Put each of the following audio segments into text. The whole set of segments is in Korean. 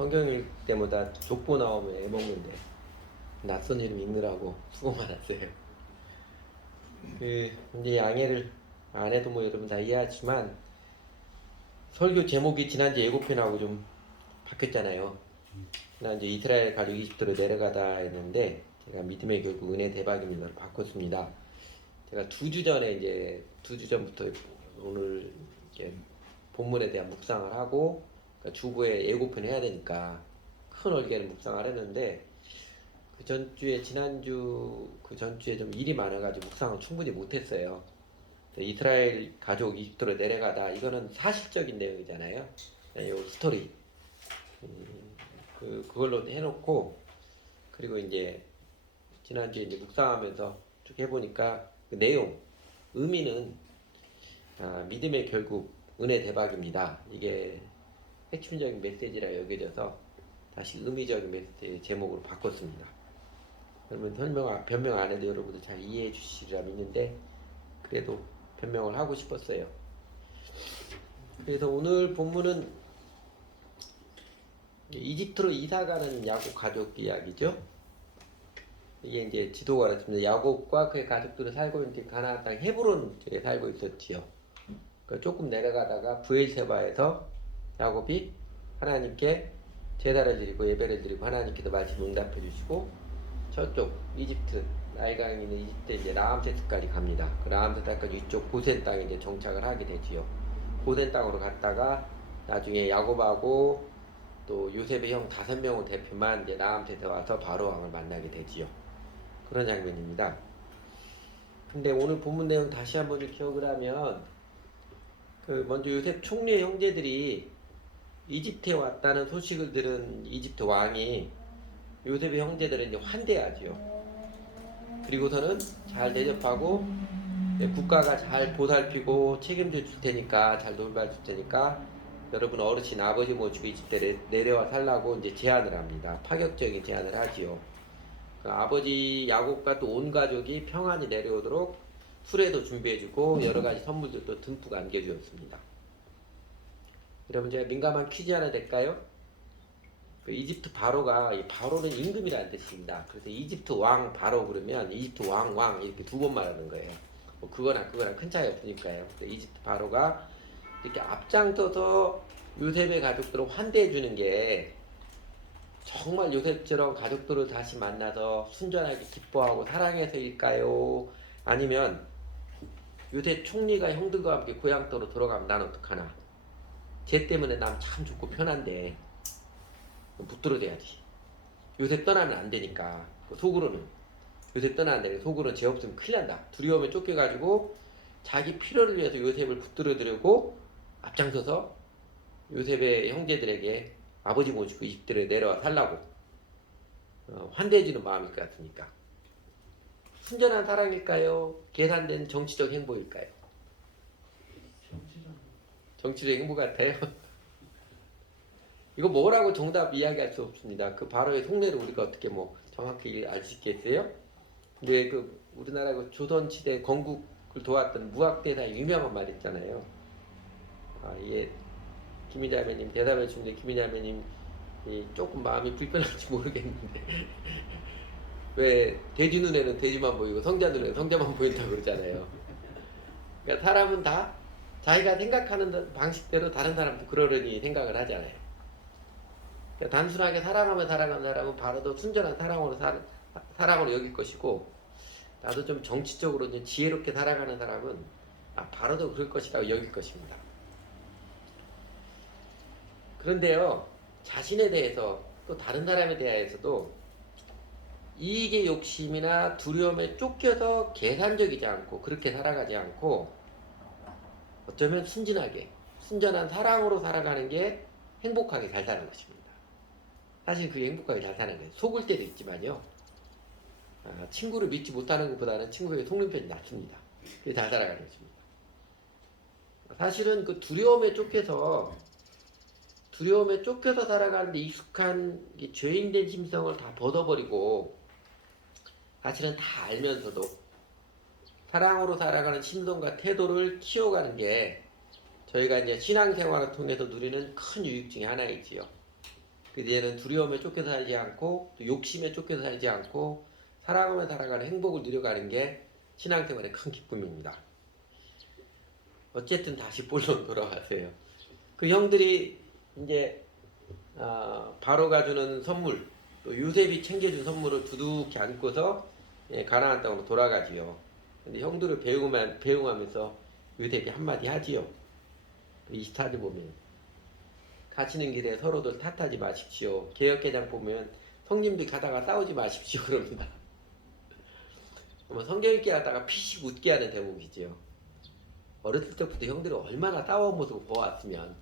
성경 읽을 때마다 족보 나오면 애먹는데 낯선 이름 읽느라고 수고 많았어요. 이제 양해를 안 해도 뭐 여러분 다 이해하지만 설교 제목이 지난주 예고편하고 좀 바뀌었잖아요. 지난주 이스라엘 가족 이집트로 내려가다 했는데 제가 믿음의 결국 은혜 대박입니다로 바꿨습니다. 제가 2주 전에 이제 2주 전부터 오늘 이렇게 본문에 대한 묵상을 하고 그러니까 주보에 예고편 해야 되니까 큰 얼개를 묵상을 했는데 그 전주에 지난주 그 전주에 좀 일이 많아가지고 묵상을 충분히 못했어요. 이스라엘 가족 이집트로 내려가다 이거는 사실적인 내용이잖아요. 이 스토리 그걸로 해놓고 그리고 이제 지난주에 이제 묵상하면서 쭉 해보니까 그 내용 의미는 믿음의 결국 은혜 대박입니다. 이게 핵심적인 메시지라 여겨져서 다시 의미적인 메시지 제목으로 바꿨습니다. 그러면 변명 안 해도 여러분들 잘 이해해 주시리라 믿는데 그래도 변명을 하고 싶었어요. 그래서 오늘 본문은 이집트로 이사가는 야곱 가족 이야기죠. 이게 이제 지도가 그렇습니다. 야곱과 그의 가족들을 살고 있는 가나안 땅 헤브론에 살고 있었지요. 그러니까 조금 내려가다가 브엘세바에서 야곱이 하나님께 제사를 드리고 예배를 드리고 하나님께서 말씀 응답해 주시고 저쪽 이집트 나일강에 있는 이집트 이제 라암세스까지 갑니다. 그 라암세스까지 이쪽 고센 땅에 이제 정착을 하게 되지요. 고센 땅으로 갔다가 나중에 야곱하고 또 요셉의 형 5명을 대표만 이제 라암세스에 와서 바로 왕을 만나게 되지요. 그런 장면입니다. 근데 오늘 본문 내용 다시 한번 기억을 하면 먼저 요셉 총리의 형제들이 이집트에 왔다는 소식을 들은 이집트 왕이 요셉의 형제들을 이제 환대하지요. 그리고서는 잘 대접하고 국가가 잘 보살피고 책임져 줄 테니까 잘 돌봐 줄 테니까 여러분 어르신 아버지 모시고 이집트에 내려와 살라고 이제 제안을 합니다. 파격적인 제안을 하지요. 아버지 야곱과 또 온 가족이 평안히 내려오도록 수레도 준비해주고 여러 가지 선물들도 듬뿍 안겨주었습니다. 여러분 제가 민감한 퀴즈 하나 될까요? 그 이집트 바로가 바로는 임금이라는 뜻입니다. 그래서 이집트 왕 바로 그러면 이집트 왕 이렇게 2번 말하는 거예요. 뭐 그거나 큰 차이 없으니까요. 이집트 바로가 이렇게 앞장서서 요셉의 가족들을 환대해 주는 게 정말 요셉처럼 가족들을 다시 만나서 순전하게 기뻐하고 사랑해서일까요? 아니면 요셉 총리가 형들과 함께 고향 떠로 돌아가면 난 어떡하나? 쟤 때문에 남 참 좋고 편한데 붙들어대야지. 요셉 떠나면 안 되니까 속으로는 요셉 떠나면 안 되니까 속으로는 쟤 없으면 큰일 난다. 두려움에 쫓겨가지고 자기 필요를 위해서 요셉을 붙들어드리고 앞장서서 요셉의 형제들에게 아버지 모시고 이집트로 내려와 살라고 환대해주는 마음일 것 같으니까 순전한 사랑일까요? 계산된 정치적 행보일까요? 정치적 행보 같아요. 이거 뭐라고 정답 이야기할 수 없습니다. 그 바로의 속내를 우리가 어떻게 뭐 정확히 알 수 있겠어요? 근데 그 우리나라 그 조선시대 건국을 도왔던 무학대사의 유명한 말 있잖아요. 이게 김희자매님 대답해 주는데 김희자매님 조금 마음이 불편할지 모르겠는데 왜 돼지 눈에는 돼지만 보이고 성자 눈에는 성자만 보인다고 그러잖아요. 그러니까 사람은 다 자기가 생각하는 방식대로 다른 사람도 그러려니 생각을 하잖아요. 그러니까 단순하게 사랑하면 사랑하는 사람은 바로도 순전한 사랑으로 여길 것이고 나도 좀 정치적으로 이제 지혜롭게 살아가는 사람은 바로도 그럴 것이라고 여길 것입니다. 그런데요, 자신에 대해서 또 다른 사람에 대해서도 이익의 욕심이나 두려움에 쫓겨서 계산적이지 않고 그렇게 살아가지 않고 어쩌면 순전한 사랑으로 살아가는 게 행복하게 잘 사는 것입니다. 사실 그게 행복하게 잘 사는 거예요. 속을 때도 있지만요. 친구를 믿지 못하는 것보다는 친구에게 속는 편이 낫습니다. 그게 잘 살아가는 것입니다. 사실은 그 두려움에 쫓겨서 살아가는데 익숙한 죄인된 심성을 다 벗어버리고 사실은 다 알면서도 사랑으로 살아가는 심성과 태도를 키워가는 게 저희가 이제 신앙생활을 통해서 누리는 큰 유익 중에 하나이지요. 그 얘는 두려움에 쫓겨 살지 않고 또 욕심에 쫓겨 살지 않고 사랑하며 살아가는 행복을 누려가는 게 신앙생활의 큰 기쁨입니다. 어쨌든 다시 본론 돌아가세요. 그 형들이 이제 바로가 주는 선물, 또 요셉이 챙겨준 선물을 두둑히 안고서 가나안 땅으로 돌아가지요. 근데 형들을 배웅하면서 요셉이 한마디 하지요. 24절 보면 가시는 길에 서로들 탓하지 마십시오. 개역개장 보면 성님들 가다가 싸우지 마십시오 그럽니다. 성경 읽기 하다가 피식 웃게 하는 대목이지요. 어렸을 때부터 형들이 얼마나 싸워온 모습을 보았으면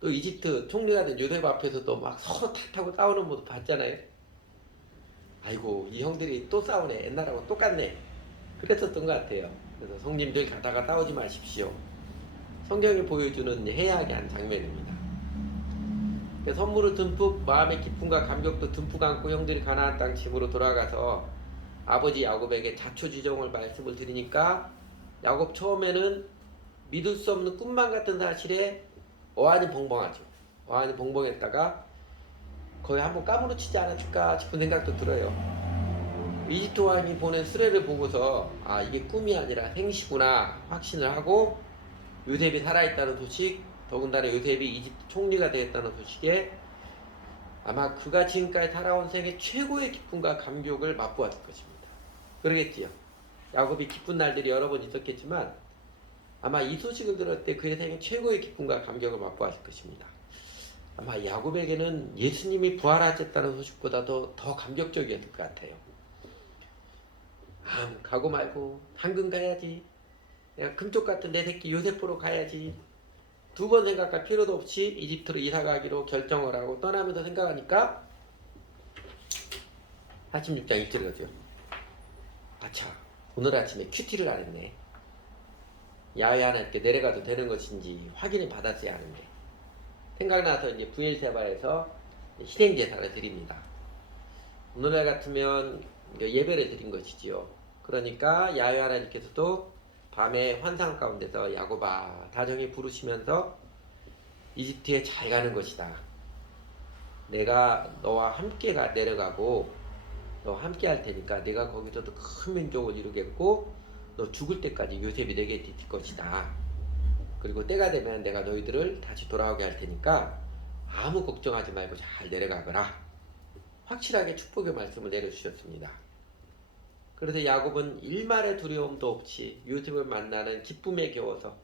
또 이집트 총리가 된 요셉 앞에서도 막 서로 탓하고 싸우는 모습 봤잖아요. 아이고 이 형들이 또 싸우네. 옛날하고 똑같네. 그랬었던 것 같아요. 그래서 성님들 가다가 싸우지 마십시오. 성경이 보여주는 해악의 한 장면입니다. 선물을 듬뿍 마음의 기쁨과 감격도 듬뿍 안고 형들이 가나안 땅 집으로 돌아가서 아버지 야곱에게 자초지종을 말씀을 드리니까 야곱 처음에는 믿을 수 없는 꿈만 같은 사실에 어안이 벙벙하죠. 어안이 벙벙했다가 거의 한번 까무러치지 않았을까 싶은 생각도 들어요. 이집트 왕이 보낸 수레를 보고서 아 이게 꿈이 아니라 행시구나 확신을 하고 요셉이 살아있다는 소식, 더군다나 요셉이 이집트 총리가 되었다는 소식에 아마 그가 지금까지 살아온 생애 최고의 기쁨과 감격을 맛보았을 것입니다. 그러겠지요. 야곱이 기쁜 날들이 여러 번 있었겠지만 아마 이 소식을 들을 때 그의 생애 최고의 기쁨과 감격을 맛보았을 것입니다. 아마 야곱에게는 예수님이 부활하셨다는 소식보다도 더 감격적이었을 것 같아요. 가고 말고 당근 가야지. 내가 금쪽 같은 내 새끼 요셉 보러 가야지. 두 번 생각할 필요도 없이 이집트로 이사가기로 결정을 하고 떠나면서 생각하니까 46장 1절이거든요. 아차 오늘 아침에 큐티를 안 했네. 야외 하나님께 내려가도 되는 것인지 확인을 받았어야 하는데 생각나서 이제 부엘세바에서 희생제사를 드립니다. 오늘날 같으면 예배를 드린 것이지요. 그러니까 야외 하나님께서도 밤에 환상 가운데서 야곱아 다정히 부르시면서 이집트에 잘 가는 것이다. 내가 너와 함께 내려가고 너와 함께 할 테니까 내가 거기서도 큰 민족을 이루겠고 너 죽을 때까지 요셉이 내게 있을 것이다. 그리고 때가 되면 내가 너희들을 다시 돌아오게 할 테니까 아무 걱정하지 말고 잘 내려가거라. 확실하게 축복의 말씀을 내려주셨습니다. 그래서 야곱은 일말의 두려움도 없이 요셉을 만나는 기쁨에 겨워서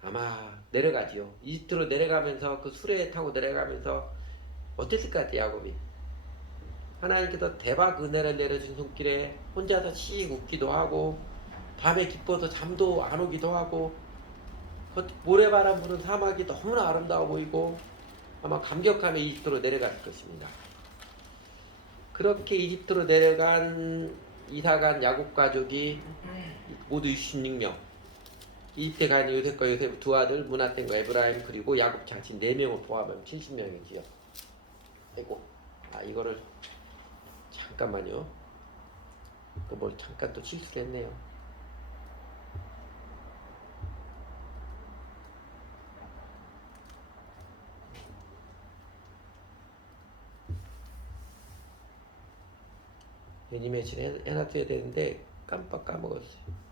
아마 내려가지요. 이집트로 내려가면서 그 수레에 타고 내려가면서 어땠을 것 같아요, 야곱이. 하나님께서 대박 은혜를 내려준 손길에 혼자서 씩 웃기도 하고 밤에 기뻐서 잠도 안 오기도 하고 모래바람 부는 사막이 너무나 아름다워 보이고 아마 감격하며 이집트로 내려갈 것입니다. 그렇게 이집트로 이사간 야곱 가족이 모두 66명. 이집트에 간 요셉과 요셉 두 아들 므낫셈과 에브라임 그리고 야곱 자신 4명을 포함하면 70명이지요. 아이고, 이거를 잠깐만요. 뭘 잠깐 또 실수를 했네요. 애니메이션 해놨어야 되는데 깜빡 까먹었어요.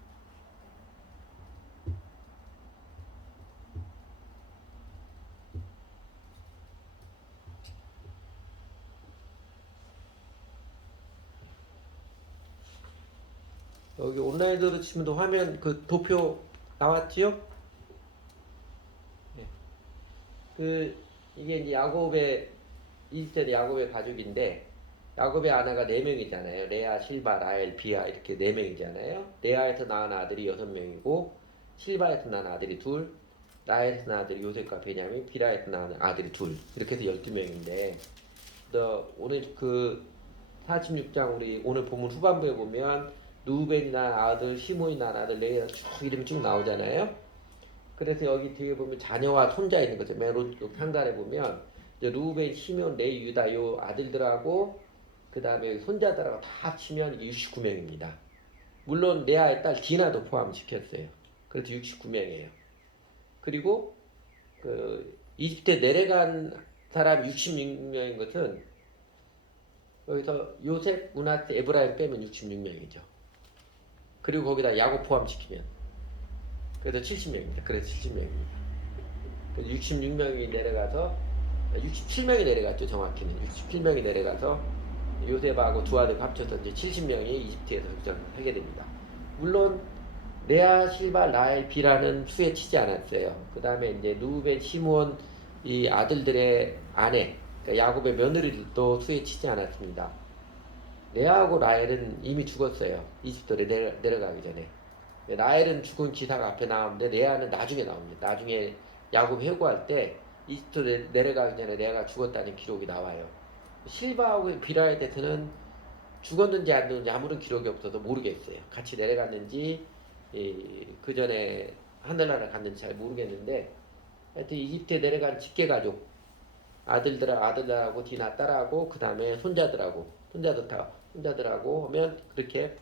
여기 온라인으로 치면 화면 그 도표 나왔지요? 네. 이게 이제 이집트의 야곱의 가족인데 야곱의 아내가 4명이잖아요. 레아, 실바, 라헬, 비아 이렇게 4명이잖아요. 레아에서 낳은 아들이 6명이고 실바에서 낳은 아들이 2, 라헬에서 낳은 아들이 요셉과 베냐민, 비라에서 낳은 아들이 2 이렇게 해서 12명인데 오늘 그 46장 우리 오늘 본문 후반부에 보면 루벤이 낳은 아들, 시몬이 낳은 아들, 레이가 쭉 이름이 쭉 나오잖아요. 그래서 여기 뒤에 보면 자녀와 손자 있는 거죠. 맨 오른쪽 상단에 보면 루벤, 시몬, 레이, 유다 요 아들들하고 그 다음에 손자들하고 다 합치면 69명입니다. 물론 레아의 딸 디나도 포함시켰어요. 그래서 69명이에요. 그리고 그 이집트에 내려간 사람 66명인 것은 여기서 요셉, 문하세, 에브라임 빼면 66명이죠. 그리고 거기다 야곱 포함시키면 그래서 70명입니다. 그래서 70명입니다. 그래서 66명이 내려가서 67명이 내려갔죠. 정확히는 67명이 내려가서 요셉하고 두 아들 합쳐서 이제 70명이 이집트에서 득점을 하게 됩니다. 물론 레아, 실바, 라헬, 비라는 수에 치지 않았어요. 그 다음에 이제 루벤, 시므온 이 아들들의 아내, 그러니까 야곱의 며느리들도 수에 치지 않았습니다. 레아하고 라헬은 이미 죽었어요. 이집트로 내려가기 전에. 라헬은 죽은 기사가 앞에 나오는데 레아는 나중에 나옵니다. 나중에 야곱 회고할 때 이집트로 내려가기 전에 레아가 죽었다는 기록이 나와요. 실바하고 비라에 대해서는 죽었는지 안 죽었는지 아무런 기록이 없어서 모르겠어요. 같이 내려갔는지 그 전에 하늘나라 갔는지 잘 모르겠는데 하여튼 이집트에 내려간 직계가족 아들들하고 디나 딸하고 그 다음에 손자들하고 하면 그렇게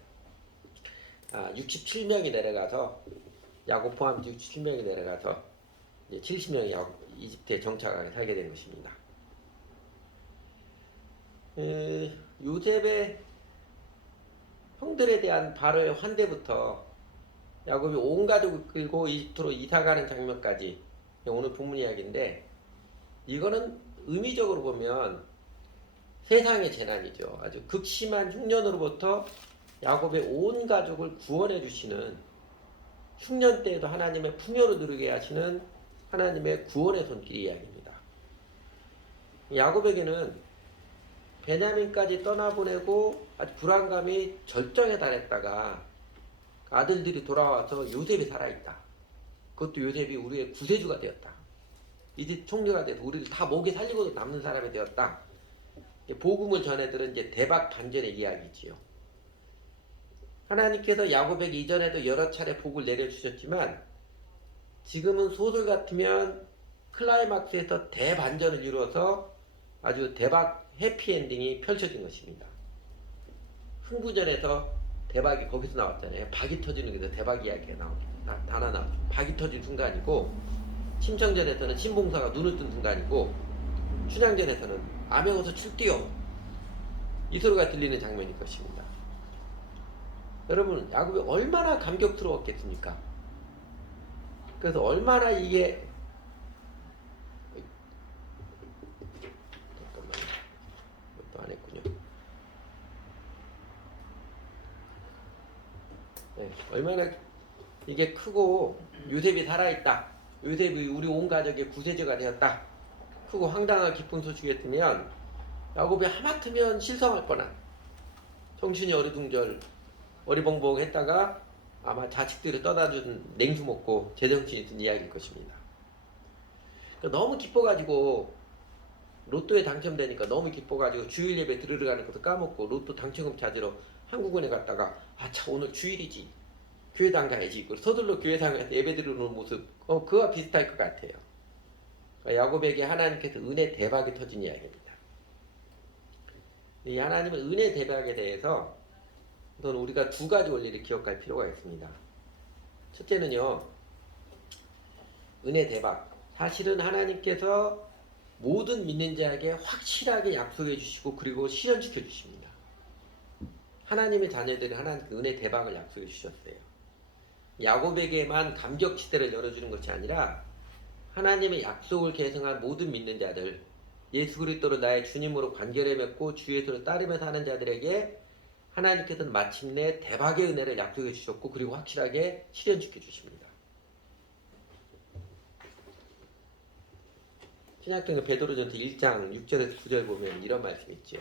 67명이 내려가서 야곱 포함 67명이 내려가서 이제 70명이 이집트에 정착하게 살게 된 것입니다. 요셉의 형들에 대한 바로의 환대부터 야곱이 온 가족을 끌고 이집트로 이사가는 장면까지 오늘 본문 이야기인데 이거는 의미적으로 보면 세상의 재난이죠. 아주 극심한 흉년으로부터 야곱의 온 가족을 구원해 주시는 흉년 때에도 하나님의 풍요를 누리게 하시는 하나님의 구원의 손길 이야기입니다. 야곱에게는 베냐민까지 떠나보내고 아주 불안감이 절정에 달했다가 아들들이 돌아와서 요셉이 살아있다. 그것도 요셉이 우리의 구세주가 되었다. 이제 총리가 돼서 우리를 다 목에 살리고도 남는 사람이 되었다. 복음을 전해 들은 이제 대박 반전의 이야기지요. 하나님께서 야곱에게 이전에도 여러 차례 복을 내려주셨지만 지금은 소설 같으면 클라이막스에서 대반전을 이루어서 아주 대박 해피엔딩이 펼쳐진 것입니다. 흥부전에서 대박이 거기서 나왔잖아요. 박이 터지는 게서 대박 이야기가 나오죠. 박이 터진 순간이고 심청전에서는 신봉사가 눈을 뜬 순간이고 춘향전에서는 암행어서 출뛰어 이 소리가 들리는 장면일 것입니다. 여러분 야곱이 얼마나 감격스러웠겠습니까? 그래서 얼마나 이게 잠깐만요. 또 안 했군요. 네, 얼마나 이게 크고 요셉이 살아있다. 요셉이 우리 온 가족의 구세주가 되었다. 크고 황당한 기쁜 소식이었으면 야곱이 하마터면 실성할 뻔한 정신이 어리벙벙했다가 아마 자식들을 떠다준 냉수 먹고 제정신이 든 이야기일 것입니다. 그러니까 너무 기뻐가지고 로또에 당첨되니까 너무 기뻐가지고 주일 예배 들으러 가는 것도 까먹고 로또 당첨금 찾으러 한국은행 갔다가 참 오늘 주일이지 교회당 가야지 서둘러 교회당 가서 예배 드리는 모습 그와 비슷할 것 같아요. 그러니까 야곱에게 하나님께서 은혜 대박이 터진 이야기입니다. 이 하나님은 은혜 대박에 대해서 우리가 두 가지 원리를 기억할 필요가 있습니다. 첫째는요, 은혜 대박. 사실은 하나님께서 모든 믿는 자에게 확실하게 약속해 주시고 그리고 실현시켜 주십니다. 하나님의 자녀들은 하나님께 은혜 대박을 약속해 주셨어요. 야곱에게만 감격 시대를 열어주는 것이 아니라 하나님의 약속을 계승한 모든 믿는 자들, 예수 그리스도를 나의 주님으로 관계를 맺고 주 예수를 따르며 사는 자들에게 하나님께서는 마침내 대박의 은혜를 약속해 주셨고 그리고 확실하게 실현시켜 주십니다. 신약성경 베드로전서 1장 6절에서 9절 보면 이런 말씀이 있죠.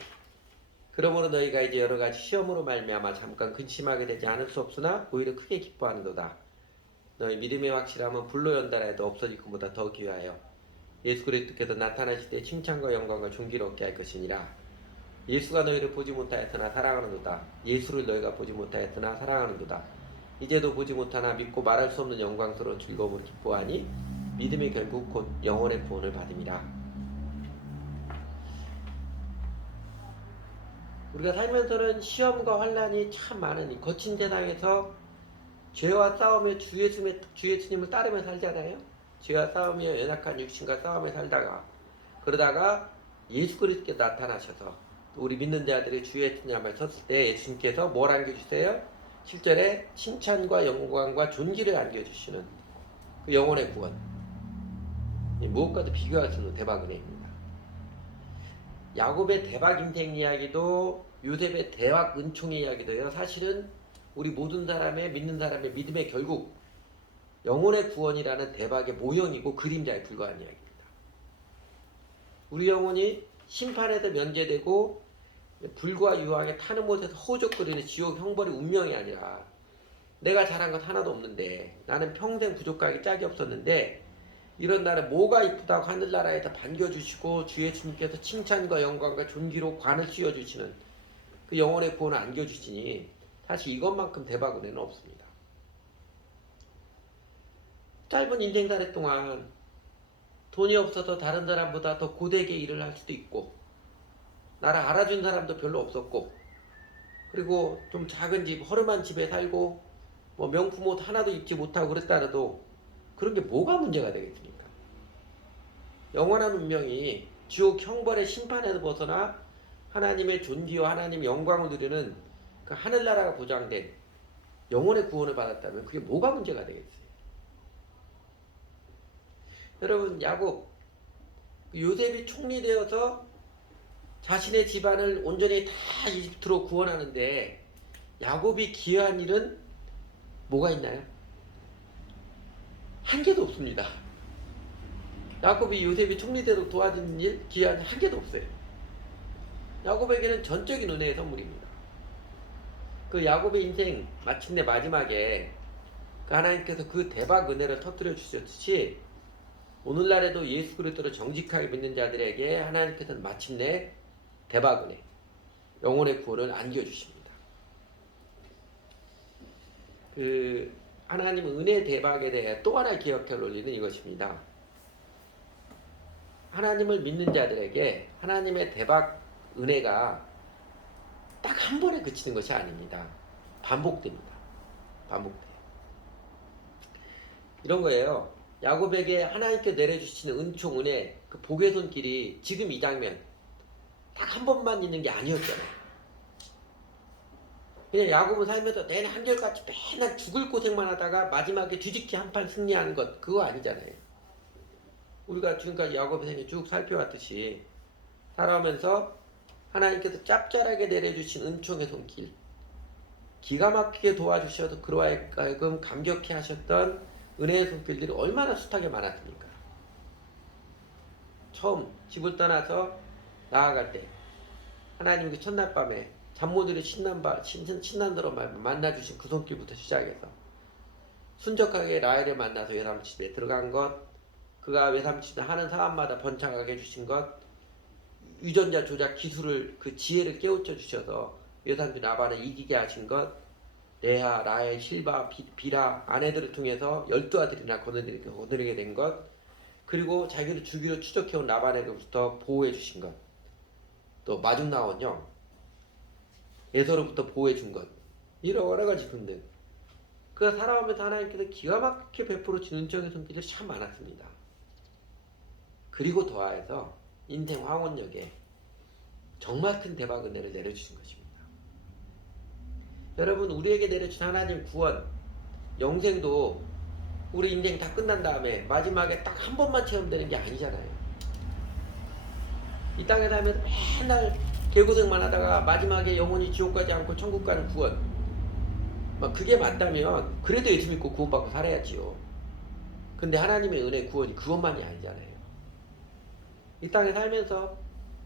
그러므로 너희가 이제 여러 가지 시험으로 말미암아 잠깐 근심하게 되지 않을 수 없으나 오히려 크게 기뻐하는도다. 너희 믿음의 확실함은 불로 연달아도 없어질 것보다 더 귀하여 예수 그리스도께서 나타나실 때 칭찬과 영광을 존귀롭게 할 것이니라. 예수가 너희를 보지 못하였으나 사랑하는도다. 예수를 너희가 보지 못하였으나 사랑하는도다. 이제도 보지 못하나 믿고 말할 수 없는 영광스러운 즐거움을 기뻐하니 믿음이 결국 곧 영혼의 구원을 받음이라. 우리가 살면서는 시험과 환난이 참 많은 이 거친 세상에서 죄와 싸우며 주 예수님을 따르며 살잖아요. 죄와 싸우며 연약한 육신과 싸우며 살다가 그러다가 예수 그리스도께 나타나셔서 우리 믿는 자들이 주의 뒷야말 섰을 때 예수님께서 뭘 안겨주세요? 7절에 칭찬과 영광과 존귀를 안겨주시는 그 영혼의 구원. 무엇과도 비교할 수 없는 대박 은혜입니다. 야곱의 대박 인생 이야기도 요셉의 대박 은총의 이야기도요. 사실은 우리 모든 사람의 믿는 사람의 믿음의 결국 영혼의 구원이라는 대박의 모형이고 그림자에 불과한 이야기입니다. 우리 영혼이 심판에서 면제되고 불과 유황에 타는 못에서 호적거리는 지옥 형벌의 운명이 아니라 내가 잘한 것 하나도 없는데 나는 평생 부족하기 짝이 없었는데 이런 날에 뭐가 이쁘다고 하늘나라에서 반겨주시고 주 예수님께서 칭찬과 영광과 존귀로 관을 씌워주시는 그 영혼의 구원을 안겨주시니 사실 이것만큼 대박 은혜는 없습니다. 짧은 인생살이 동안 돈이 없어서 다른 사람보다 더 고되게 일을 할 수도 있고 나를 알아준 사람도 별로 없었고 그리고 좀 작은 집 허름한 집에 살고 뭐 명품 옷 하나도 입지 못하고 그랬다라도 그런 게 뭐가 문제가 되겠습니까? 영원한 운명이 지옥 형벌의 심판에서 벗어나 하나님의 존귀와 하나님의 영광을 누리는 그 하늘나라가 보장된 영혼의 구원을 받았다면 그게 뭐가 문제가 되겠어요? 여러분 야곱 요셉이 총리되어서 자신의 집안을 온전히 다 이집트로 구원하는데 야곱이 기여한 일은 뭐가 있나요? 한 개도 없습니다. 야곱이 요셉이 총리되도록 도와준 일 기여한 한 개도 없어요. 야곱에게는 전적인 은혜의 선물입니다. 그 야곱의 인생 마침내 마지막에 그 하나님께서 그 대박 은혜를 터뜨려 주셨듯이 오늘날에도 예수 그리스도를 정직하게 믿는 자들에게 하나님께서는 마침내 대박 은혜, 영혼의 구원을 안겨주십니다. 그 하나님은 은혜 대박에 대해 또 하나 기억할 논리는 이것입니다. 하나님을 믿는 자들에게 하나님의 대박 은혜가 딱 한 번에 그치는 것이 아닙니다. 반복됩니다. 반복돼요. 이런 거예요. 야곱에게 하나님께 내려주시는 은총, 은혜, 그 복의 손길이 지금 이 장면 딱 한 번만 있는 게 아니었잖아요. 그냥 야곱은 살면서 내내 한결같이 맨날 죽을 고생만 하다가 마지막에 뒤집기 한 판 승리하는 것 그거 아니잖아요. 우리가 지금까지 야곱의 생애 쭉 살펴왔듯이 살아오면서 하나님께서 짭짤하게 내려주신 은총의 손길 기가 막히게 도와주셔도 그로 하여금 감격해 하셨던 은혜의 손길들이 얼마나 숱하게 많았습니까? 처음 집을 떠나서 나아갈 때 하나님 그 첫날 밤에 잠 못 이루 신난다로 만나주신 그 손길부터 시작해서 순적하게 라헬을 만나서 외삼집에 들어간 것 그가 외삼집에 하는 사람마다 번창하게 해주신 것 유전자 조작 기술을 그 지혜를 깨우쳐 주셔서 외삼집 라반을 이기게 하신 것 레아, 라헬, 실바, 비라 아내들을 통해서 12아들이나 거느리게 된 것 그리고 자기를 주기로 추적해온 라반에게부터 보호해 주신 것 또 마중 나온 형 에서로부터 보호해 준 것 이런 여러 가지 등등 그가 살아오면서 하나님께서 기가 막히게 베풀어 준 은총의 손길이 참 많았습니다. 그리고 더하여서 인생 황혼역에 정말 큰 대박 은혜를 내려주신 것입니다. 여러분 우리에게 내려준 하나님 구원 영생도 우리 인생 다 끝난 다음에 마지막에 딱 한 번만 체험되는 게 아니잖아요. 이 땅에 살면서 맨날 개고생만 하다가 마지막에 영원히 지옥 가지 않고 천국 가는 구원 그게 맞다면 그래도 예수 믿고 구원받고 살아야지요. 근데 하나님의 은혜 구원이 그것만이 아니잖아요. 이 땅에 살면서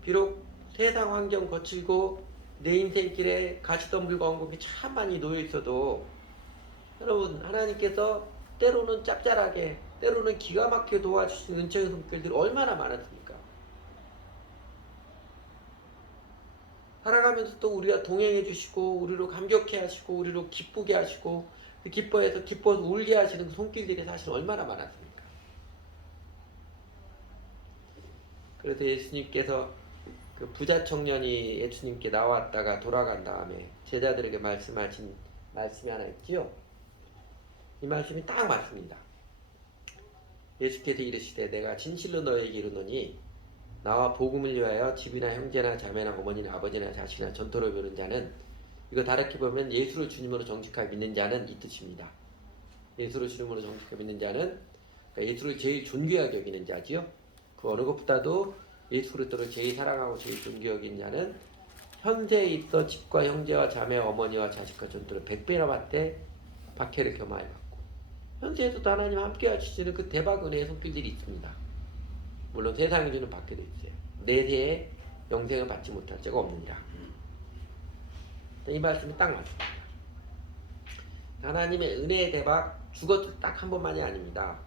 비록 세상 환경 거칠고 내 인생길에 가시덤불과 엉금이 참 많이 놓여 있어도 여러분 하나님께서 때로는 짭짤하게 때로는 기가 막히게 도와주시는 은총의 손길들이 얼마나 많았습니까? 살아가면서 또 우리와 동행해 주시고 우리로 감격해 하시고 우리로 기쁘게 하시고 그 기뻐서 울게 하시는 그 손길들이 사실 얼마나 많았습니까? 그래서 예수님께서 그 부자 청년이 예수님께 나왔다가 돌아간 다음에 제자들에게 말씀이 하나 있지요. 이 말씀이 딱 맞습니다. 예수께서 이르시되 내가 진실로 너희에게 이르노니 나와 복음을 위하여 집이나 형제나 자매나 어머니나 아버지나 자식이나 전토를 베는 자는, 이거 다르게 보면 예수를 주님으로 정직하게 믿는 자는 이 뜻입니다. 예수를 주님으로 정직하게 믿는 자는, 그러니까 예수를 제일 존귀하게 여기는 자지요. 그 어느 것보다도 예수 그리스도를 제일 사랑하고 제일 존귀하게 여기는 자는 현세에 있어 집과 형제와 자매 어머니와 자식과 전토를 100배나 받되 박해를 겸하여 받고, 현세에서도 하나님 함께 하시는 그 대박 은혜의 손길들이 있습니다. 물론 세상이 주는 박해도 있어요. 내세에 영생을 받지 못할 자가 없느니라. 이 말씀이 딱 맞습니다. 하나님의 은혜의 대박, 죽었을 딱 한 번만이 아닙니다.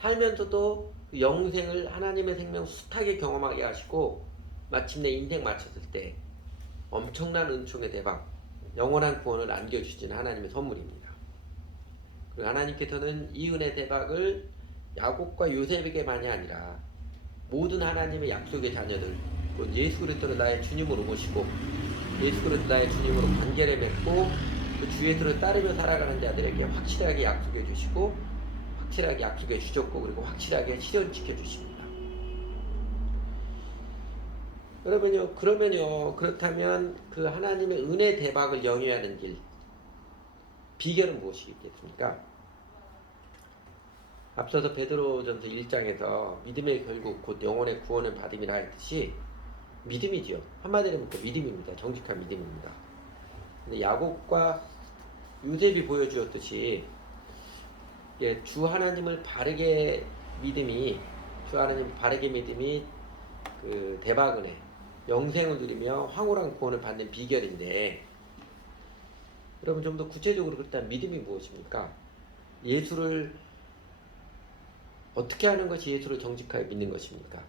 살면서도 그 영생을 하나님의 생명 숱하게 경험하게 하시고 마침내 인생 마쳤을 때 엄청난 은총의 대박, 영원한 구원을 안겨주시는 하나님의 선물입니다. 그리고 하나님께서는 이 은혜 대박을 야곱과 요셉에게만이 아니라 모든 하나님의 약속의 자녀들, 예수 그리스도를 나의 주님으로 모시고 예수 그리스도 나의 주님으로 관계를 맺고 그 주 예수를 따르며 살아가는 자들에게 확실하게 약속해 주시고 확실하게 약속해 주셨고 그리고 확실하게 실현시켜 주십니다. 그렇다면 그 하나님의 은혜 대박을 영위하는 길, 비결은 무엇이겠습니까? 앞서서 베드로전서 1장에서 믿음의 결국 곧 영혼의 구원을 받음이라 했듯이 믿음이지요. 한마디로 하면 믿음입니다. 정직한 믿음입니다. 근데 야곱과 요셉이 보여주었듯이 주 하나님을 바르게 믿음이 그 대박 은혜, 영생을 누리며 황홀한 구원을 받는 비결인데, 여러분 좀 더 구체적으로 그렇다면 믿음이 무엇입니까? 예수를 어떻게 하는 것이 예수를 정직하게 믿는 것입니까?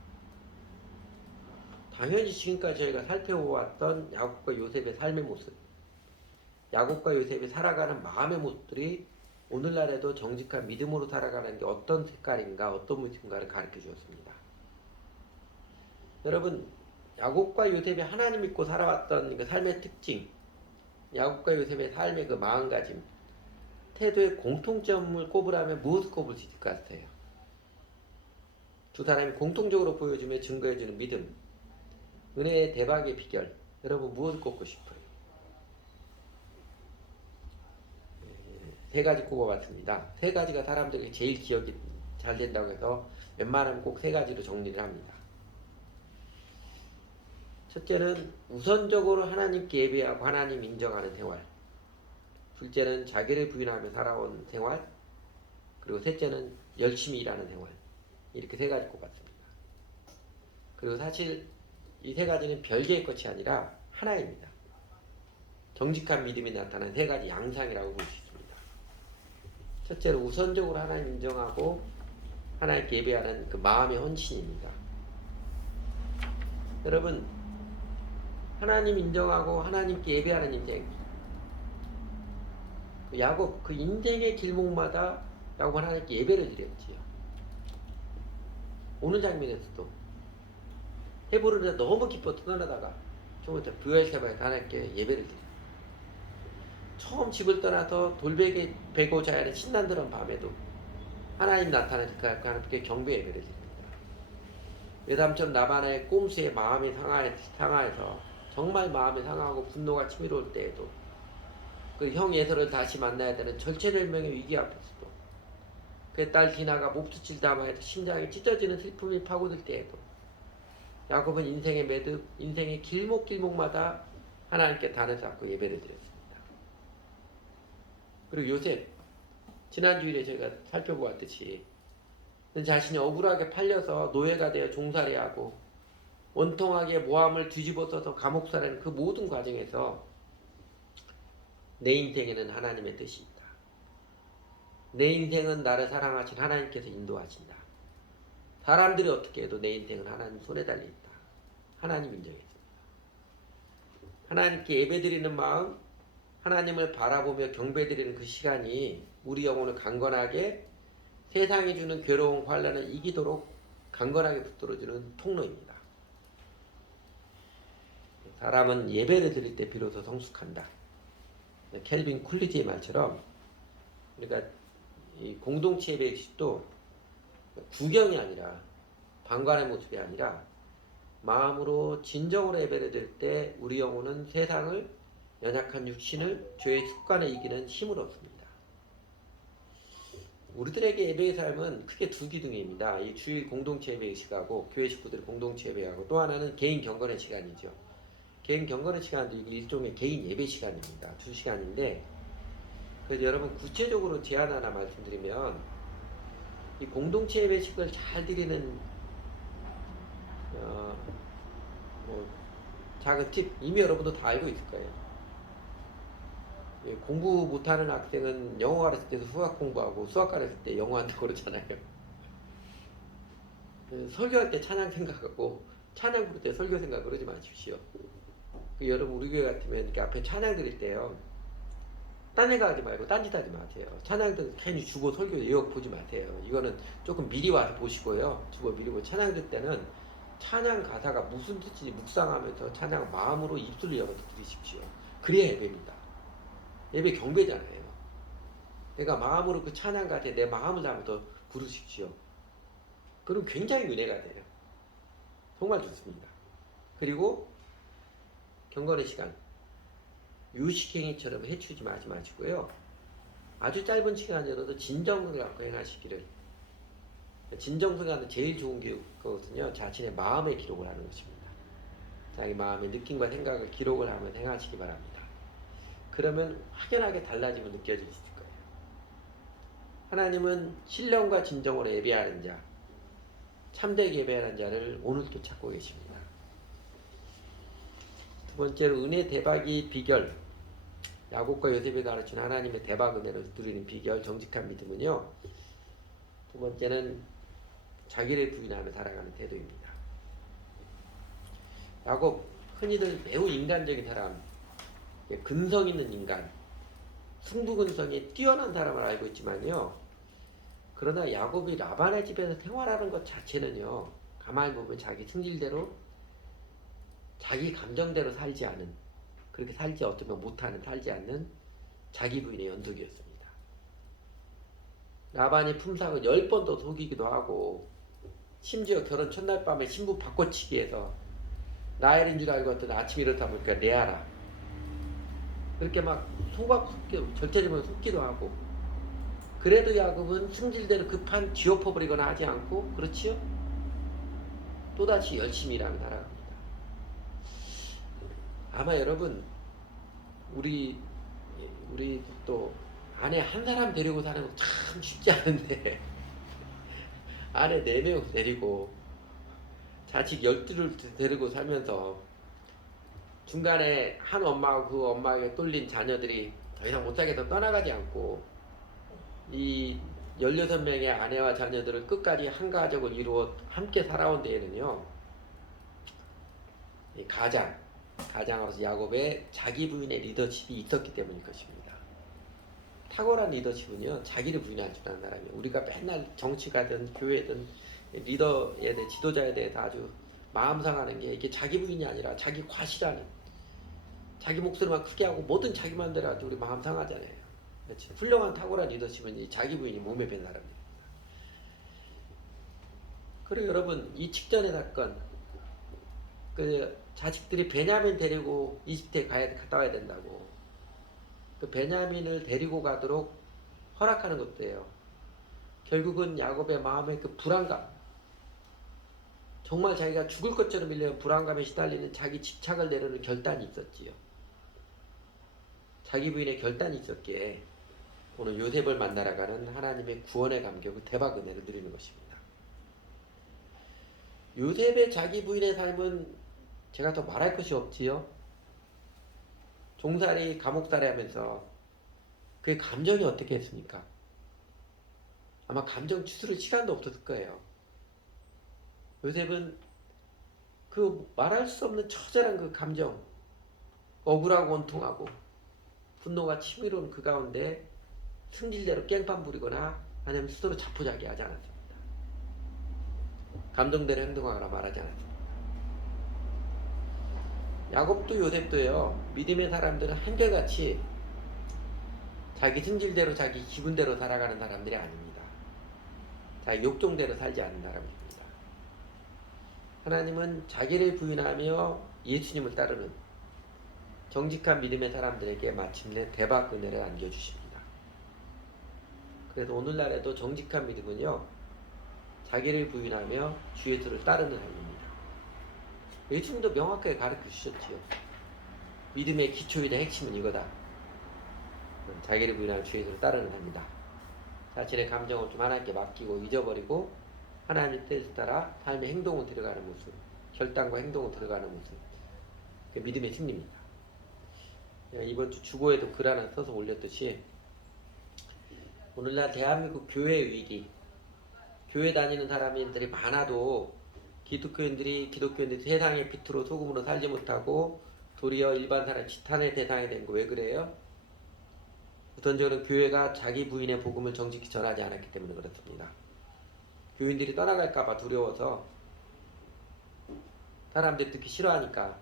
당연히 지금까지 저희가 살펴보았던 야곱과 요셉의 삶의 모습, 야곱과 요셉이 살아가는 마음의 모습들이 오늘날에도 정직한 믿음으로 살아가는 게 어떤 색깔인가, 어떤 모습인가를 가르쳐 주었습니다. 여러분, 야곱과 요셉이 하나님 믿고 살아왔던 그 삶의 특징, 야곱과 요셉의 삶의 그 마음가짐, 태도의 공통점을 꼽으라면 무엇을 꼽을 수 있을 것 같아요? 두 사람이 공통적으로 보여주며 증거해주는 믿음, 은혜의 대박의 비결, 여러분 무엇을 꼽고 싶어요? 세 가지 꼽아봤습니다. 세 가지가 사람들에게 제일 기억이 잘 된다고 해서 웬만하면 꼭 세 가지로 정리를 합니다. 첫째는 우선적으로 하나님께 예배하고 하나님 인정하는 생활, 둘째는 자기를 부인하며 살아온 생활, 그리고 셋째는 열심히 일하는 생활. 이렇게 세 가지 꼽았습니다. 그리고 사실 이 세 가지는 별개의 것이 아니라 하나입니다. 정직한 믿음이 나타나는 세 가지 양상이라고 볼 수 있습니다. 첫째로 우선적으로 하나님 인정하고 하나님께 예배하는 그 마음의 헌신입니다. 여러분, 하나님 인정하고 하나님께 예배하는 인생, 야곱 그 인생의 길목마다 야곱은 하나님께 예배를 드렸지요. 오늘 장면에서도 헤브론에서 너무 기뻐 떠나다가 처음부터 브엘세바에 하나님께 예배를 드려요. 처음 집을 떠나서 돌베개 베고 자야 하는 신난들한 밤에도 하나님 나타나니까 하나님께 경배 예배를 드립니다. 외삼촌 라반의 꼼수에 마음이 상하여서 정말 마음이 상하고 분노가 치밀어올 때에도 그 형 예서를 다시 만나야 되는 절체절명의 위기 앞에서도 그 딸 디나가 몹쓸 담아해서 심장이 찢어지는 슬픔이 파고들 때에도 야곱은 인생의 매듭, 인생의 길목길목마다 하나님께 단을 쌓고 예배를 드렸습니다. 그리고 요셉, 지난 주일에 제가 살펴보았듯이 자신이 억울하게 팔려서 노예가 되어 종살이하고 원통하게 모함을 뒤집어써서 감옥 살아는 그 모든 과정에서 내 인생에는 하나님의 뜻이 있다. 내 인생은 나를 사랑하신 하나님께서 인도하신다. 사람들이 어떻게 해도 내 인생은 하나님 손에 달려있다. 하나님 인정했습니다. 하나님께 예배드리는 마음, 하나님을 바라보며 경배드리는 그 시간이 우리 영혼을 강건하게 세상이 주는 괴로운 환난을 이기도록 강건하게 붙들어주는 통로입니다. 사람은 예배를 드릴 때 비로소 성숙한다. 켈빈 쿨리지의 말처럼, 그러니까 이 공동체 예배식도 구경이 아니라 방관의 모습이 아니라 마음으로 진정으로 예배를 드릴 때 우리 영혼은 세상을, 연약한 육신을 죄의 습관에 이기는 힘을 얻습니다. 우리들에게 예배의 삶은 크게 두 기둥입니다. 이 주일 공동체 예배 의식하고 교회 식구들의 공동체 예배하고, 또 하나는 개인 경건의 시간이죠. 개인 경건의 시간도 일종의 개인 예배 시간입니다. 2시간인데, 그래서 여러분 구체적으로 제안 하나 말씀드리면, 이 공동체 예배식을 잘 드리는 뭐 작은 팁, 이미 여러분도 다 알고 있을 거예요. 공부 못하는 학생은 영어 가르칠 때도 수학 공부하고, 수학 가르칠 때 영어 한다고 그러잖아요. 설교할 때 찬양 생각하고, 찬양 부를 때 설교 생각 그러지 마십시오. 여러분 우리 교회 같으면 이렇게 앞에 찬양 드릴 때요, 딴 생각하지 말고 딴짓 하지 마세요. 찬양 들 괜히 주고 설교 예역 보지 마세요. 이거는 조금 미리 와서 보시고요. 주고 미리 보고, 찬양 들 때는 찬양 가사가 무슨 뜻인지 묵상하면서 찬양 마음으로 입술을 열어서 들으십시오. 그래야 예배입니다. 예배 경배잖아요. 내가 마음으로 그 찬양 가사에 내 마음을 담아서 부르십시오. 그럼 굉장히 은혜가 돼요. 정말 좋습니다. 그리고 경건의 시간, 유식행위처럼 해치우지 마시고요. 아주 짧은 시간이라도 진정을 갖고 행하시기를. 진정성하는 제일 좋은 거거든요. 자신의 마음의 기록을 하는 것입니다. 자기 마음의 느낌과 생각을 기록을 하면 행하시기 바랍니다. 그러면 확연하게 달라짐을 느껴질 수 있을 거예요. 하나님은 신령과 진정으로 예배하는 자, 참되게 예배하는 자를 오늘도 찾고 계십니다. 두 번째로 은혜 대박이 비결, 야곱과 요셉이 가르친 하나님의 대박 은혜를 누리는 비결, 정직한 믿음은요, 두 번째는 자기를 부인하며 살아가는 태도입니다. 야곱, 흔히들 매우 인간적인 사람, 근성 있는 인간, 승부근성에 뛰어난 사람을 알고 있지만요, 그러나 야곱이 라반의 집에서 생활하는 것 자체는요, 가만히 보면 자기 승질대로, 자기 감정대로 살지 않은, 그렇게 살지 어쩌면 못하는, 살지 않는 자기 부인의 연속이었습니다. 라반이 품삯을 10번 더 속이기도 하고, 심지어 결혼 첫날 밤에 신부 바꿔치기해서 나엘인 줄 알고 왔더니 아침에 이렇다 보니까 레아라, 그렇게 막 속기도, 절대적으로 속기도 하고, 그래도 야곱은 승질대로 급한 쥐엎어버리거나 하지 않고, 그렇지요? 또다시 열심히 일하며 살아갑니다. 아마 여러분, 우리 또 아내 한 사람 데리고 사는 거 참 쉽지 않은데, 아내 4명 데리고 자식 12를 데리고 살면서 중간에 한 엄마하고 그 엄마에게 똘린 자녀들이 더 이상 못 살겠다 떠나가지 않고, 이 16명의 아내와 자녀들을 끝까지 한 가족을 이루어 함께 살아온 데에는요, 이 가장으로서 야곱의 자기 부인의 리더십이 있었기 때문일 것입니다. 탁월한 리더십은요, 자기를 부인할 줄 아는 사람이에요. 우리가 맨날 정치가든 교회든 리더에 대해, 지도자에 대해서 아주 마음 상하는 게, 이게 자기 부인이 아니라 자기 과시라는, 자기 목소리만 크게 하고 뭐든 자기 마음대로 하죠. 우리 마음 상하잖아요. 그렇죠? 훌륭한 탁월한 리더십은 이 자기 부인이 몸에 밴 사람입니다. 그리고 여러분, 이 직전의 사건, 그 자식들이 베냐민 데리고 이집트에 갔다 와야 된다고, 그 베냐민을 데리고 가도록 허락하는 것도예요. 결국은 야곱의 마음의 그 불안감, 정말 자기가 죽을 것처럼 밀려는 불안감에 시달리는 자기 집착을 내려는 결단이 있었지요. 자기 부인의 결단이 있었기에 오늘 요셉을 만나러 가는 하나님의 구원의 감격을, 대박 은혜를 누리는 것입니다. 요셉의 자기 부인의 삶은 제가 더 말할 것이 없지요. 종살이, 감옥살이 하면서 그의 감정이 어떻게 했습니까? 아마 감정 추스를 시간도 없었을 거예요. 요셉은 그 말할 수 없는 처절한 그 감정, 억울하고 원통하고 분노가 치밀어온 그 가운데 승질대로 깽판 부리거나 아니면 스스로 자포자기 하지 않았습니다. 감정대로 행동하거나 말하지 않았습니다. 야곱도 요셉도요, 믿음의 사람들은 한결같이 자기 승질대로 자기 기분대로 살아가는 사람들이 아닙니다. 자기 욕정대로 살지 않는 사람입니다. 하나님은 자기를 부인하며 예수님을 따르는 정직한 믿음의 사람들에게 마침내 대박 은혜를 안겨주십니다. 그래서 오늘날에도 정직한 믿음은요, 자기를 부인하며 주 예수를 따르는 삶입니다. 예수님도 명확하게 가르쳐 주셨지요. 믿음의 기초이자 핵심은 이거다. 자기를 부인하며 주 예수를 따르는 삶이다. 자신의 감정을 좀 하나님께 맡기고 잊어버리고 하나님의 뜻에 따라 삶의 행동을 들어가는 모습, 결단과 행동을 들어가는 모습, 그게 믿음의 승리입니다. 이번 주 주보에도 글 하나 써서 올렸듯이 오늘날 대한민국 교회 위기, 교회 다니는 사람들이 많아도 기독교인들이 세상의 빛으로 소금으로 살지 못하고 도리어 일반 사람 지탄의 대상이 된 거 왜 그래요? 우선적으로 교회가 자기 부인의 복음을 정직히 전하지 않았기 때문에 그렇습니다. 교인들이 떠나갈까봐 두려워서 사람들이 듣기 싫어하니까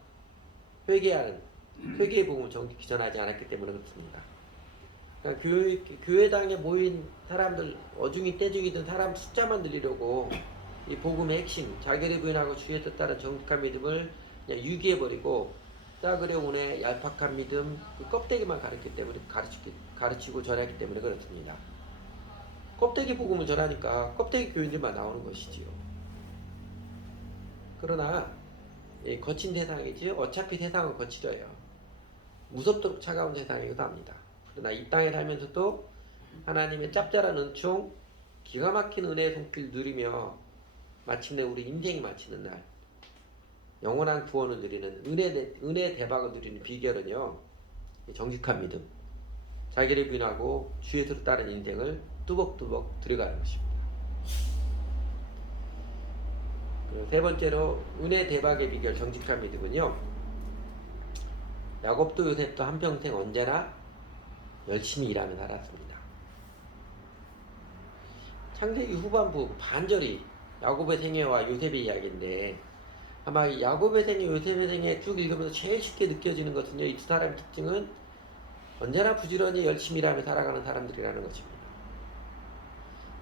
회개의 복음을 정직히 전하지 않았기 때문에 그렇습니다. 그러니까 교회당에 모인 사람들 어중이 떼중이든 사람 숫자만 늘리려고 이 복음의 핵심, 자기를 부인하고 주에 따른 정직한 믿음을 그냥 유기해버리고 싸그려 운의 얄팍한 믿음, 그 껍데기만 가르치고 전하기 때문에 그렇습니다. 껍데기 복음을 전하니까 껍데기 교인들만 나오는 것이지요. 그러나 거친 세상이지 어차피 세상은 거칠어요. 무섭도록 차가운 세상이기도 합니다. 그러나 이 땅에 살면서도 하나님의 짭짤한 은총, 기가 막힌 은혜의 손길 누리며 마침내 우리 인생이 마치는 날 영원한 구원을 누리는 은혜 대박을 누리는 비결은요, 정직한 믿음, 자기를 부인하고 주 예수를 따른 인생을 뚜벅뚜벅 들어가는 것입니다. 그리고 세 번째로 은혜 대박의 비결 정직한 믿음은요, 야곱도 요셉도 한평생 언제나 열심히 일하며 살았습니다. 창세기 후반부 반절이 야곱의 생애와 요셉의 이야기인데 아마 야곱의 생애, 요셉의 생애 쭉 읽으면서 제일 쉽게 느껴지는 것은요, 이 두 사람의 특징은 언제나 부지런히 열심히 일하며 살아가는 사람들이라는 것입니다.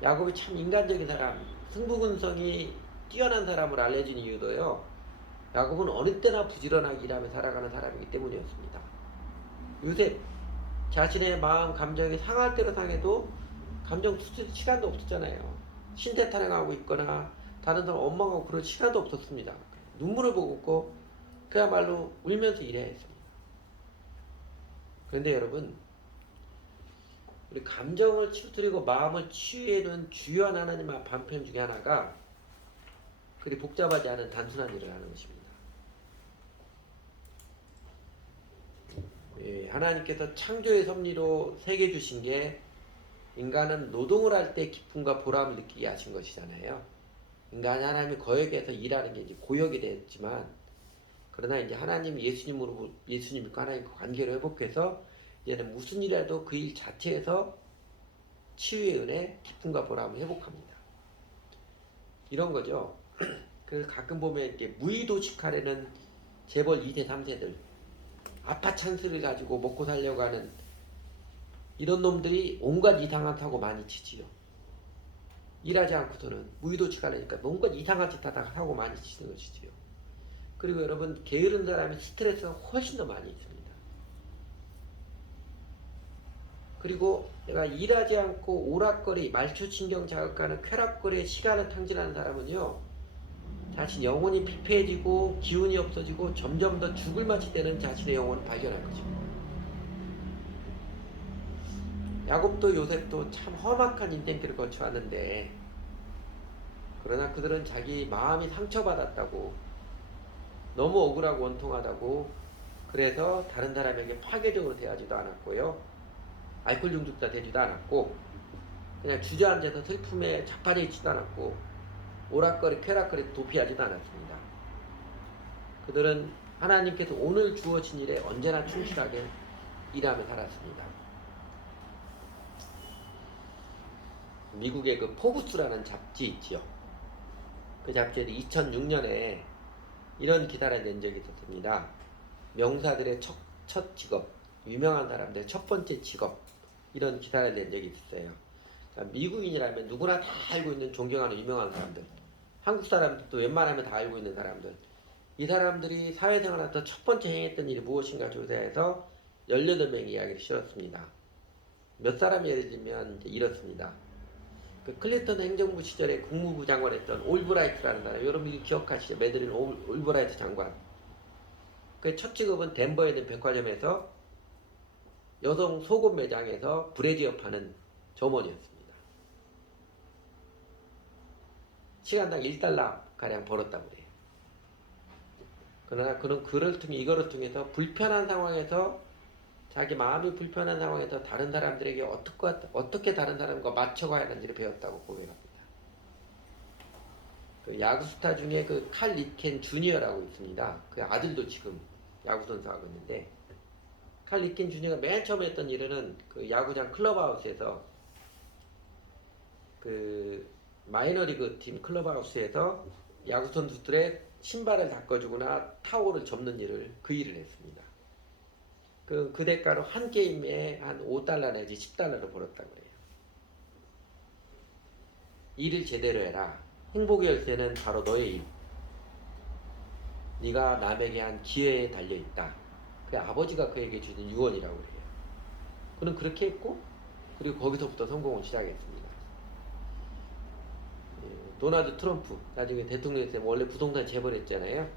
야곱이 참 인간적인 사람, 승부근성이 뛰어난 사람으로 알려진 이유도요, 야곱은 어느 때나 부지런하게 일하며 살아가는 사람이기 때문이었습니다. 요셉, 자신의 마음, 감정이 상할 대로 상해도 감정 수술 시간도 없었잖아요. 신세 타령하고 있거나 다른 사람 원망하고 그럴 시간도 없었습니다. 눈물을 보고 그야말로 울면서 일해야 했습니다. 그런데 여러분, 우리 감정을 치우뜨리고 마음을 치유해놓은 주요한 하나님의 반편 중에 하나가 그리 복잡하지 않은 단순한 일을 하는 것입니다. 하나님께서 창조의 섭리로 세계 주신 게 인간은 노동을 할 때 기쁨과 보람을 느끼게 하신 것이잖아요. 인간이 하나님의 거역에서 일하는 게 이제 고역이 됐지만, 그러나 이제 하나님 예수님과 하나님과 관계를 회복해서 이제는 무슨 일이라도 그 일 자체에서 치유의 은혜, 기쁨과 보람을 회복합니다. 이런 거죠. 그래서 가끔 보면 이렇게 무의도식하려는 재벌 2세, 3세들, 아파 찬스를 가지고 먹고 살려고 하는 이런 놈들이 온갖 이상한 사고 많이 치지요. 일하지 않고서는 무의도식하려니까 뭔가 이상한 짓 하다가 사고 많이 치는 것이지요. 그리고 여러분, 게으른 사람이 스트레스가 훨씬 더 많이 있습니다. 그리고 내가 일하지 않고 오락거리, 말초신경 자극하는 쾌락거리에 시간을 탕진하는 사람은요, 자신 영혼이 피폐해지고 기운이 없어지고 점점 더 죽을 맛이 되는 자신의 영혼을 발견할 것입니다. 야곱도 요셉도 참 험악한 인생길을 거쳐왔는데, 그러나 그들은 자기 마음이 상처받았다고, 너무 억울하고 원통하다고, 그래서 다른 사람에게 파괴적으로 대하지도 않았고요, 알코올 중독자 되지도 않았고, 그냥 주저앉아서 슬픔에 자빠져 있지도 않았고, 오락거리 쾌락거리 도피하지도 않았습니다. 그들은 하나님께서 오늘 주어진 일에 언제나 충실하게 일하며 살았습니다. 미국의 그 포브스라는 잡지 있지요. 그 잡지에서 2006년에 이런 기사를 낸 적이 있었습니다. 명사들의 첫 직업, 유명한 사람들의 첫 번째 직업, 이런 기사를 낸 적이 있어요. 그러니까 미국인이라면 누구나 다 알고 있는 존경하는 유명한 사람들, 한국 사람들도 웬만하면 다 알고 있는 사람들. 이 사람들이 사회생활에서 첫 번째 행했던 일이 무엇인가 조사해서 18명의 이야기를 실었습니다. 몇 사람 예를 들면 이제 이렇습니다. 그 클린턴 행정부 시절에 국무부 장관했던 올브라이트라는 사람, 여러분이 기억하시죠? 매드린 올브라이트 장관. 그 첫 직업은 덴버에 있는 백화점에서 여성 속옷 매장에서 브래지어 파는 점원이었습니다. 시간당 1달러 가량 벌었다고 그래요. 그러나 그는 이거를 통해서 불편한 상황에서 자기 마음이 불편한 상황에서 다른 사람들에게 어떻게 다른 사람과 맞춰가야 하는지를 배웠다고 고백합니다. 그 야구 스타 중에 그 칼 리켄 주니어라고 있습니다. 그 아들도 지금 야구 선수하고 있는데, 칼 리켄 주니어가 맨 처음에 했던 일은 그 야구장 클럽하우스에서 그 마이너리그 팀 클럽하우스에서 야구 선수들의 신발을 닦아주거나 타올을 접는 그 일을 했습니다. 그 대가로 한 게임에 한 5달러 내지 10달러를 벌었다고 그래요. 일을 제대로 해라. 행복의 열쇠는 바로 너의 일. 네가 남에게 한 기회에 달려있다. 그 아버지가 그에게 주는 유언이라고 그래요. 그는 그렇게 했고, 그리고 거기서부터 성공을 시작했습니다. 도널드 트럼프, 나중에 대통령이 되면 원래 부동산 재벌했잖아요.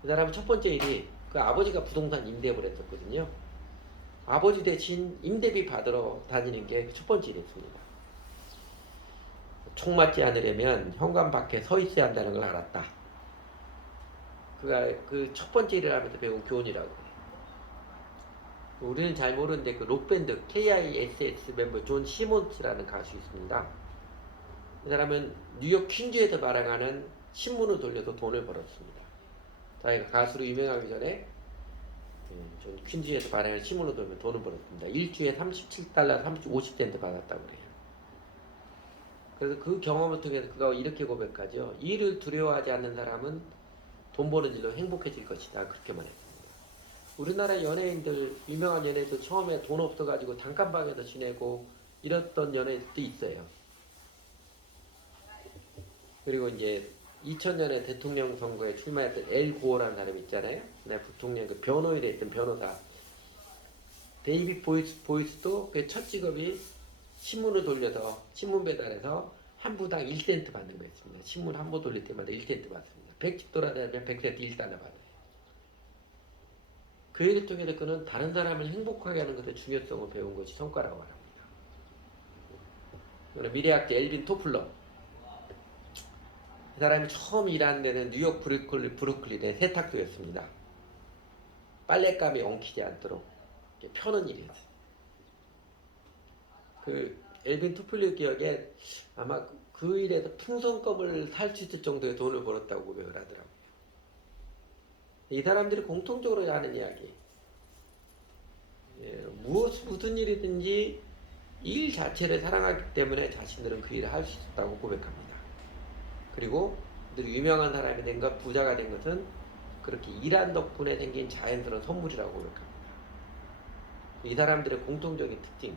그 사람은 첫 번째 일이 그 아버지가 부동산 임대업을 했었거든요. 아버지 대신 임대비 받으러 다니는 게 첫 번째 일이었습니다. 총 맞지 않으려면 현관 밖에 서 있어야 한다는 걸 알았다. 그가 그 첫 번째 일을 하면서 배운 교훈이라고 해요. 우리는 잘 모르는데 그 록밴드 KISS 멤버 존 시몬스라는 가수 있습니다. 이 사람은 뉴욕 퀸즈에서 발행하는 신문을 돌려서 돈을 벌었습니다. 자기가 가수로 유명하기 전에 존 퀸즈에서 발행한 신문을 돌면 돈을 벌었습니다. 일주에 37달러 50센트 받았다고 그래요. 그래서 그 경험을 통해서 그가 이렇게 고백하죠. 일을 두려워하지 않는 사람은 돈 버는 일로 행복해질 것이다. 그렇게 말했습니다. 우리나라 연예인들, 유명한 연예인들 처음에 돈 없어가지고 단칸방에서 지내고 이랬던 연예인들도 있어요. 그리고 이제 2000년에 대통령 선거에 출마했던 엘 고어라는 사람이 있잖아요. 부통령 그 변호인에 있던 변호사. 데이빗 보이스도 그 첫 직업이 신문을 돌려서 신문 배달해서 한 부당 1센트 받는 거였습니다. 신문 한 부 돌릴 때마다 1센트 받습니다. 100집 돌아다니면 100센트 1달러 받아요. 그 일을 통해서 그는 다른 사람을 행복하게 하는 것의 중요성을 배운 것이 성과라고 말합니다. 미래학자 엘빈 토플러. 그 사람이 처음 일한 데는 뉴욕 브루클린의 세탁소였습니다. 빨랫감이 엉키지 않도록 펴는 일이었어요. 그 엘빈 토플러 기억에 아마 그 일에서 풍선껌을 살 수 있을 정도의 돈을 벌었다고 고백을 하더라고요. 이 사람들이 공통적으로 하는 이야기. 무슨 일이든지 일 자체를 사랑하기 때문에 자신들은 그 일을 할 수 있었다고 고백합니다. 그리고 늘 유명한 사람이 된 것, 부자가 된 것은 그렇게 일한 덕분에 생긴 자연스러운 선물이라고 고백합니다. 이 사람들의 공통적인 특징. 이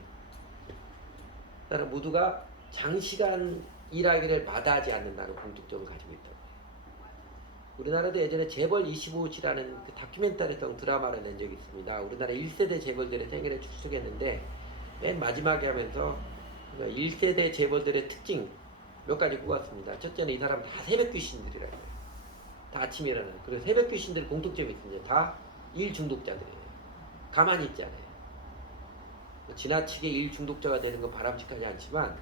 사람 모두가 장시간 일하기를 마다하지 않는다는 공통점을 가지고 있다고. 우리나라도 예전에 재벌 25호시라는 그 다큐멘터리성 드라마를 낸 적이 있습니다. 우리나라 1세대 재벌들의 생애를 추측했는데 맨 마지막에 하면서 1세대 재벌들의 특징 몇 가지 꼽았습니다. 첫째는 이 사람 다 새벽 귀신들이라고 해요. 다 아침에 일어나는. 그리고 새벽 귀신들 공통점이 있습니다. 다 일 중독자들이에요. 가만히 있지 않아요. 지나치게 일 중독자가 되는 건 바람직하지 않지만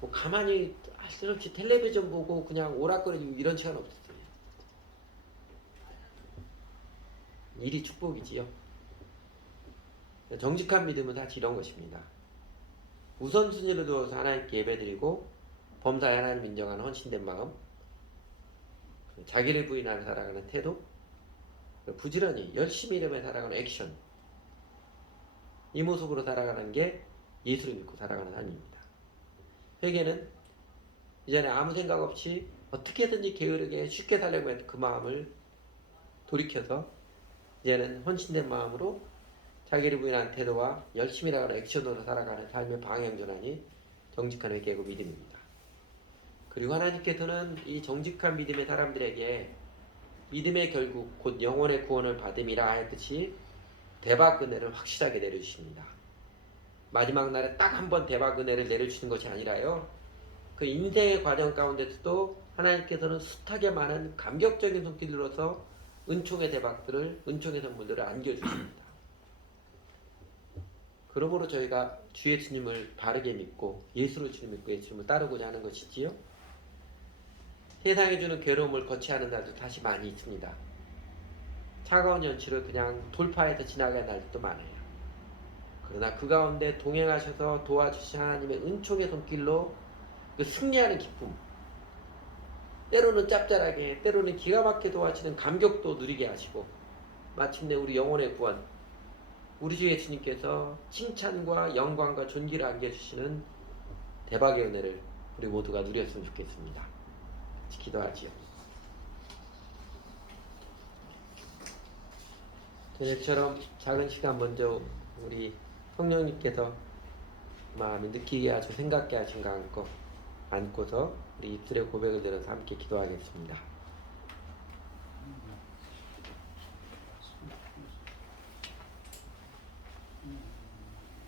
뭐 가만히 할 수 없이 텔레비전 보고 그냥 오락거리고 이런 시간 없었어요. 일이 축복이지요. 정직한 믿음은 사실 이런 것입니다. 우선순위를 두어서 하나님께 예배드리고 범사에 하나님 인정하는 헌신된 마음, 자기를 부인하는 살아가는 태도, 부지런히 열심히 이름에 살아가는 액션, 이 모습으로 살아가는 게 예수를 믿고 살아가는 삶입니다. 회개는 이전에 아무 생각 없이 어떻게든지 게으르게 쉽게 살려고 했던 그 마음을 돌이켜서 이제는 헌신된 마음으로 자기를 부인하는 태도와 열심히 나가는 액션으로 살아가는 삶의 방향전환이 정직한 회개고 믿음입니다. 그리고 하나님께서는 이 정직한 믿음의 사람들에게 믿음의 결국 곧 영혼의 구원을 받음이라 했듯이 대박 은혜를 확실하게 내려주십니다. 마지막 날에 딱 한 번 대박 은혜를 내려주시는 것이 아니라요, 그 인생의 과정 가운데서도 하나님께서는 숱하게 많은 감격적인 손길로서 은총의 대박들을, 은총의 선물들을 안겨주십니다. 그러므로 저희가 주 예수님을 바르게 믿고 예수를 주님 믿고 예수님을 따르고자 하는 것이지요. 세상이 주는 괴로움을 거치하는 날도 다시 많이 있습니다. 차가운 연치를 그냥 돌파해서 지나가는 날도 많아요. 그러나 그 가운데 동행하셔서 도와주신 하나님의 은총의 손길로 그 승리하는 기쁨, 때로는 짭짤하게, 때로는 기가 막히게 도와주시는 감격도 누리게 하시고, 마침내 우리 영혼의 구원, 우리 주 예수님께서 칭찬과 영광과 존귀를 안겨주시는 대박의 은혜를 우리 모두가 누렸으면 좋겠습니다. 같이 기도하지요. 저녁처럼 작은 시간 먼저 우리 성령님께서 마음에 느끼게 하시고 생각게 하신 거 안고서 우리 입술의 고백을 들어서 함께 기도하겠습니다.